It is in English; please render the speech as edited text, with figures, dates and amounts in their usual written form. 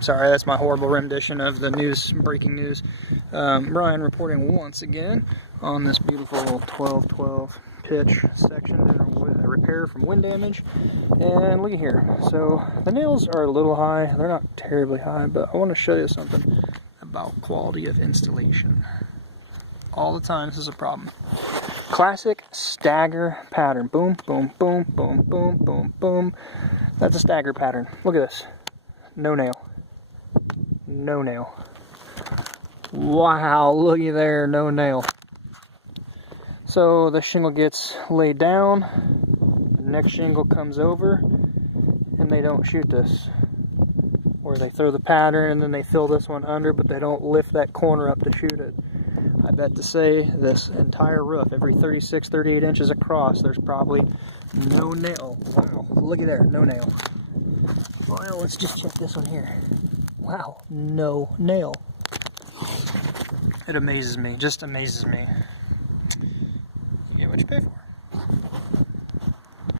Sorry, that's my horrible rendition of the news, breaking news. Brian reporting once again on this beautiful 12-12 pitch section, a repair from wind damage. And look at here. So the nails are a little high. They're not terribly high, but I want to show you something about quality of installation. All the time, this is a problem. Classic stagger pattern. Boom, boom, boom, boom, boom, boom, boom. That's a stagger pattern. Look at this. No nail. No nail. Wow, looky there, no nail. So the shingle gets laid down, the next shingle comes over, and they don't shoot this. Or they throw the pattern and then they fill this one under, but they don't lift that corner up to shoot it. I bet to say this entire roof, every 36, 38 inches across, there's probably no nail. Wow, looky there, no nail. Well, let's just check this one here. Wow, no nail. It amazes me, just amazes me. You get what you pay for.